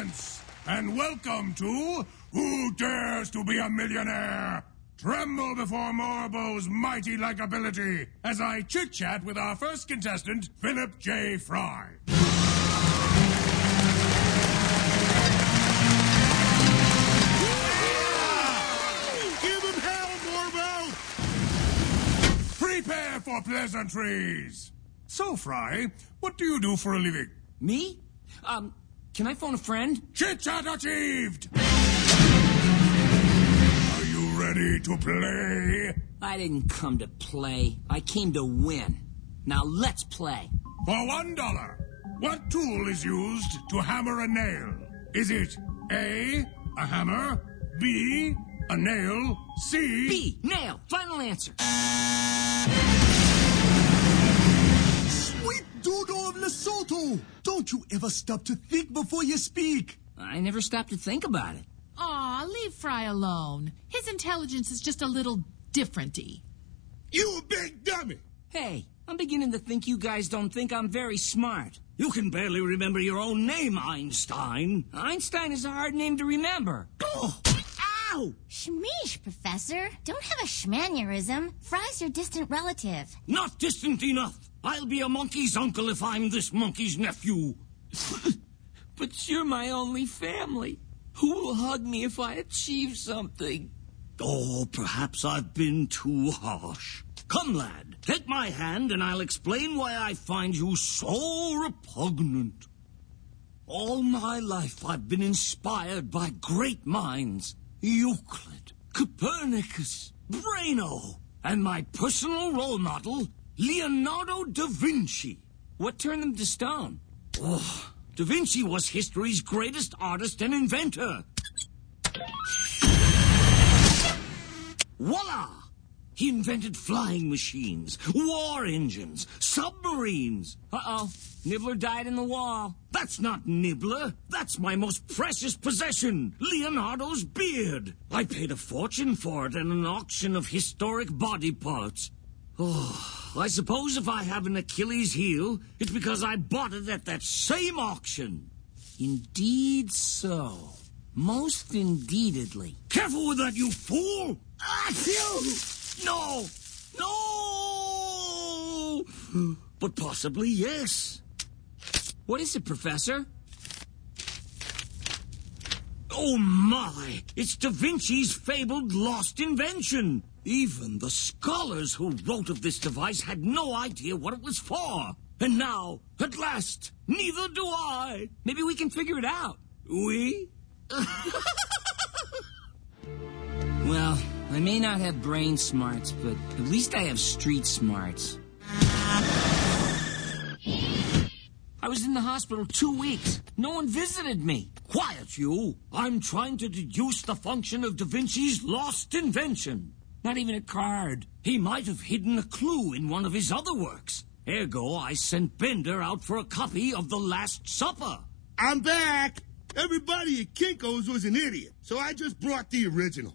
audience, and welcome to Who Dares to Be a Millionaire? Tremble before Morbo's mighty-like ability as I chit-chat with our first contestant, Philip J. Fry. Give him hell, Morbo! Prepare for pleasantries. So, Fry, what do you do for a living? Me? Can I phone a friend? Chit-chat achieved! Are you ready to play? I didn't come to play. I came to win. Now let's play. For $1, what tool is used to hammer a nail? Is it A, a hammer, B, a nail, C... B, nail. Final answer. Sweet doodle of Lesotho! Don't you ever stop to think before you speak. I never stopped to think about it. Aw, leave Fry alone. His intelligence is just a little different-y. You a big dummy! Hey, I'm beginning to think you guys don't think I'm very smart. You can barely remember your own name, Einstein. Einstein is a hard name to remember. Oh, ow! Shmeesh, Professor. Don't have a schmanurism. Fry's your distant relative. Not distant enough. I'll be a monkey's uncle if I'm this monkey's nephew. But you're my only family. Who will hug me if I achieve something? Oh, perhaps I've been too harsh. Come, lad, take my hand and I'll explain why I find you so repugnant. All my life I've been inspired by great minds. Euclid, Copernicus, Braino, and my personal role model, Leonardo Da Vinci. What turned them to stone? Oh, Da Vinci was history's greatest artist and inventor. Voila! He invented flying machines, war engines, submarines. Uh-oh. Nibbler died in the wall. That's not Nibbler. That's my most precious possession, Leonardo's beard. I paid a fortune for it at an auction of historic body parts. Oh, I suppose if I have an Achilles heel, it's because I bought it at that same auction. Indeed so. Most indeededly. Careful with that, you fool! Ah, no! No! But possibly yes. What is it, Professor? Oh, my! It's Da Vinci's fabled lost invention. Even the scholars who wrote of this device had no idea what it was for. And now, at last, neither do I. Maybe we can figure it out. We? Well, I may not have brain smarts, but at least I have street smarts. I was in the hospital 2 weeks. No one visited me. Quiet, you. I'm trying to deduce the function of Da Vinci's lost invention. Not even a card. He might have hidden a clue in one of his other works. Ergo, I sent Bender out for a copy of The Last Supper. I'm back! Everybody at Kinko's was an idiot, so I just brought the original.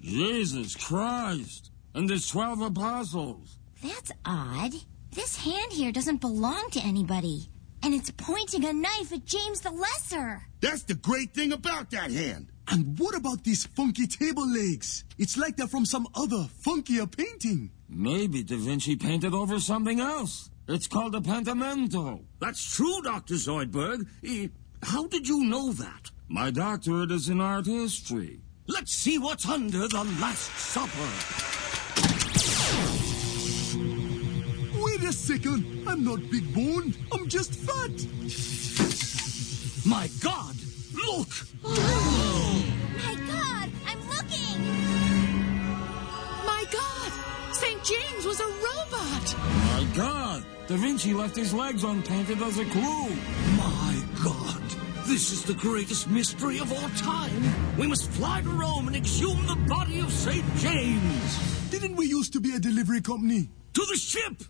Jesus Christ! And there's 12 apostles. That's odd. This hand here doesn't belong to anybody. And it's pointing a knife at James the Lesser. That's the great thing about that hand. And what about these funky table legs? It's like they're from some other, funkier painting. Maybe Da Vinci painted over something else. It's called a pentamento. That's true, Dr. Zoidberg. How did you know that? My doctorate is in art history. Let's see what's under The Last Supper. Wait a second. I'm not big boned. I'm just fat. My God, look! My God, I'm looking! My God! St. James was a robot! My God! Da Vinci left his legs unpainted as a clue. My God! This is the greatest mystery of all time. We must fly to Rome and exhume the body of St. James. Didn't we used to be a delivery company? To the ship!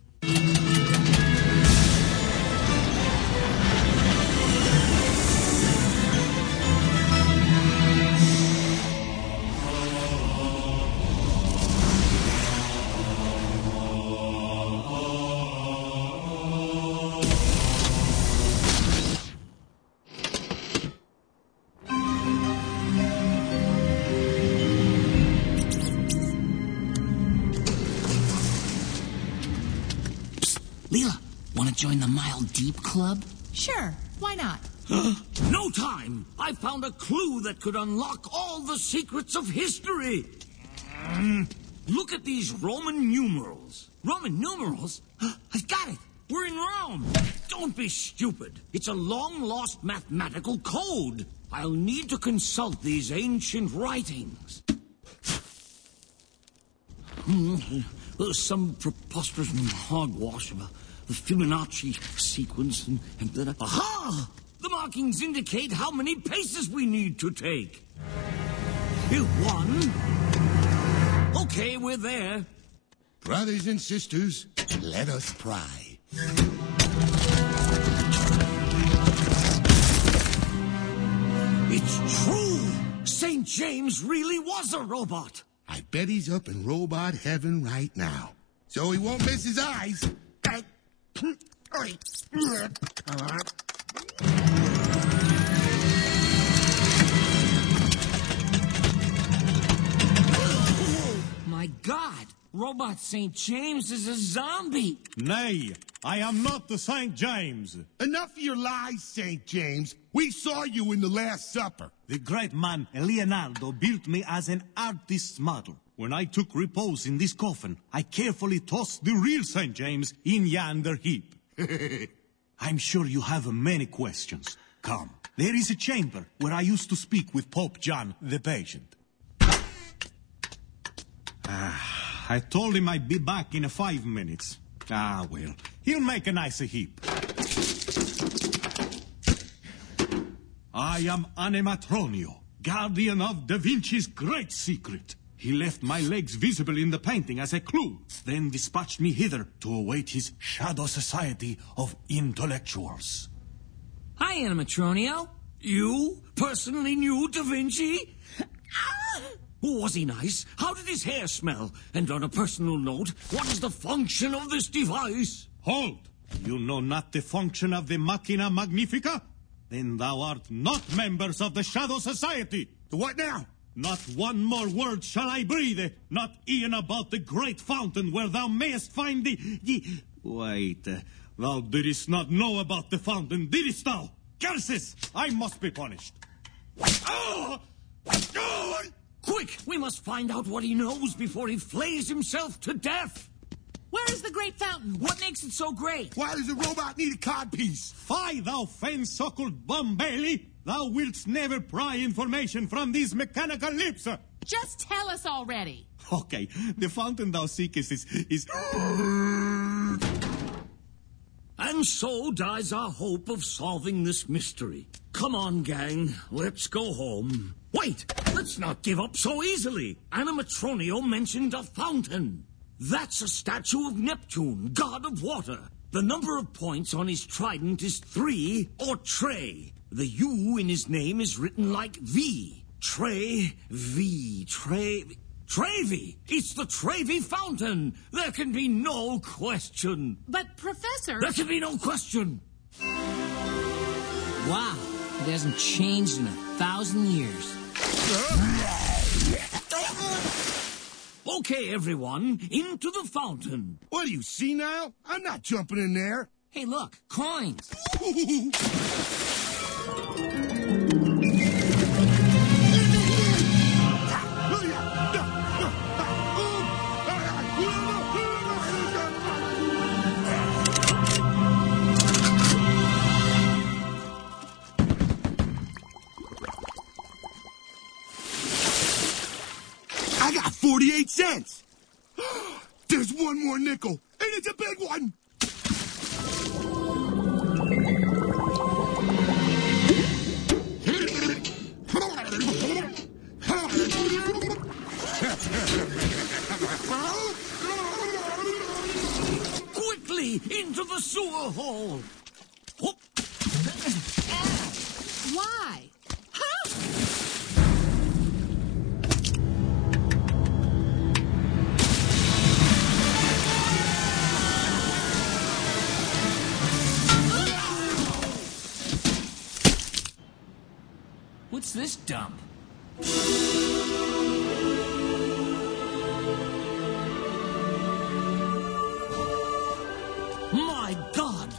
join the Mile Deep Club? Sure, why not? No time! I found a clue that could unlock all the secrets of history. Look at these Roman numerals. Roman numerals? I've got it! We're in Rome! Don't be stupid. It's a long-lost mathematical code. I'll need to consult these ancient writings. Some preposterous hogwash about the Fibonacci sequence and then... Aha! The markings indicate how many paces we need to take. Here, 1. Okay, we're there. Brothers and sisters, let us pry. It's true! St. James really was a robot. I bet he's up in robot heaven right now. So he won't miss his eyes. My God! Robot St. James is a zombie! Nay, I am not the St. James. Enough of your lies, St. James. We saw you in the Last Supper. The great man Leonardo built me as an artist's model. When I took repose in this coffin, I carefully tossed the real St. James in yonder heap. I'm sure you have many questions. Come, there is a chamber where I used to speak with Pope John the Patient. I told him I'd be back in 5 minutes. Ah, well, he'll make a nicer heap. I am Animatronio, guardian of Da Vinci's great secret. He left my legs visible in the painting as a clue, then dispatched me hither to await his shadow society of intellectuals. Hi, Animatronio. You personally knew Da Vinci? Was he nice? How did his hair smell? And on a personal note, what is the function of this device? Hold! You know not the function of the Machina Magnifica? Then thou art not members of the Shadow Society. The what now? Not one more word shall I breathe, not e'en about the great fountain where thou mayest find the... Wait, thou didst not know about the fountain, didst thou? Curses! I must be punished. Oh! Oh! Quick, we must find out what he knows before he flays himself to death. Where is the great fountain? What makes it so great? Why does a robot need a codpiece? Fie, thou fen-suckled bum Bailey! Thou wilt never pry information from these mechanical lips! Just tell us already. Okay, the fountain thou seekest is... And so dies our hope of solving this mystery. Come on, gang, let's go home. Wait, let's not give up so easily. Animatronio mentioned a fountain. That's a statue of Neptune, god of water. The number of points on his trident is 3, or Tre. The U in his name is written like V. Trevi. Trevi! It's the Trevi Fountain! There can be no question. But, Professor... There can be no question. Wow, it hasn't changed in 1,000 years. Okay, everyone, into the fountain. What do you see now? I'm not jumping in there. Hey, look, coins. I got 48 cents. There's one more nickel, and it's a big one. Quickly, into the sewer hole. Why? Huh? What's this dump? My God!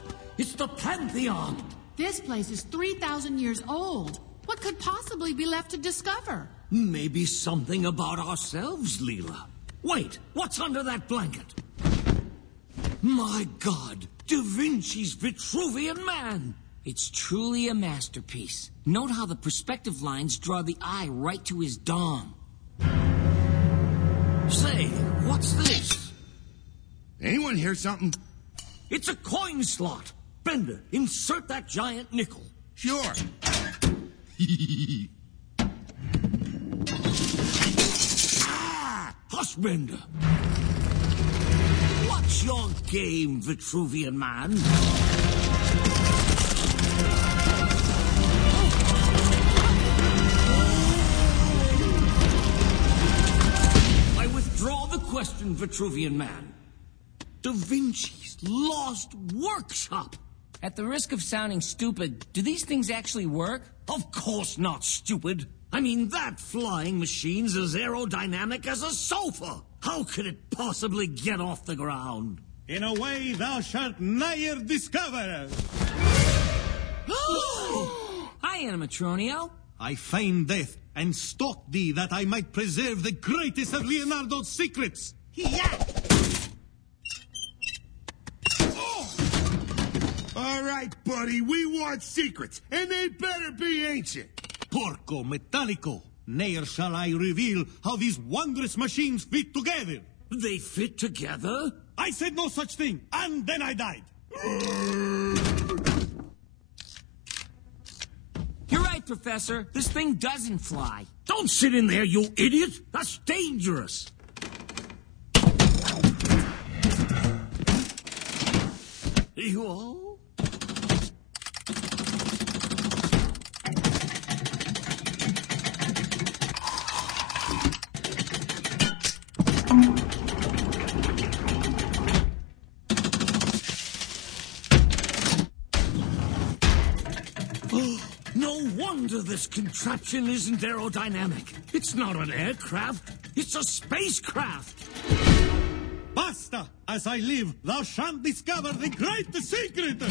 pantheon. This place is 3,000 years old. What could possibly be left to discover? Maybe something about ourselves, Leela. Wait, what's under that blanket? My God, Da Vinci's Vitruvian Man. It's truly a masterpiece. Note how the perspective lines draw the eye right to his dong. Say, what's this? Anyone hear something? It's a coin slot. Bender, insert that giant nickel. Sure. Hush, Bender. What's your game, Vitruvian Man? I withdraw the question, Vitruvian Man. Da Vinci's lost workshop. At the risk of sounding stupid, do these things actually work? Of course not, stupid. I mean, that flying machine's as aerodynamic as a sofa. How could it possibly get off the ground? In a way thou shalt ne'er discover. Hi, Animatronio. I feign death and stalk thee that I might preserve the greatest of Leonardo's secrets. All right, buddy, we want secrets, and they better be ancient. Porco metallico, ne'er shall I reveal how these wondrous machines fit together. They fit together? I said no such thing, and then I died. You're right, Professor. This thing doesn't fly. Don't sit in there, you idiot! That's dangerous! You all? No wonder this contraption isn't aerodynamic. It's not an aircraft. It's a spacecraft. Basta! As I live, thou shalt discover the great secret!